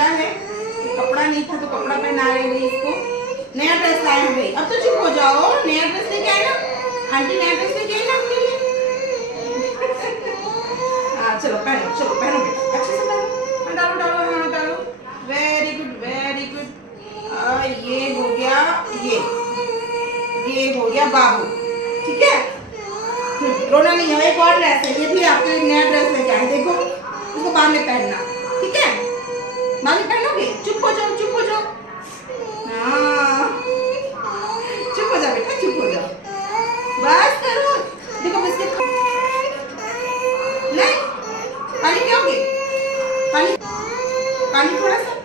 मिला है, कपड़ा नहीं था तो कपड़ा पहना रहे भाई इसको। नया ड्रेस लाए हैं भाई, अब तो चुप हो जाओ। नया ड्रेस लेके आए ना आंटी, नया ड्रेस लेके आई ना आपके लिए। हाँ चलो पहनो, चलो पहनो बेटा, अच्छे से पहनो। हाँ डालो डालो, हाँ डालो, वेरी गुड वेरी गुड। ये हो गया, ये हो गया बाबू, ठीक है। रोना नहीं है, एक और ड्रेस है, ये भी आपके लिए नया ड्रेस लेके आए, देखो इसको बाद में पहनना, ठीक है। बाद में पहनोगे, चुप हो जाओ चुप हो जाओ। हाँ चुप हो जाओ बेटा, चुप हो जाओ, बस करो। देखो बिस्किट नहीं, पानी पियोगे, पानी पानी थोड़ा सा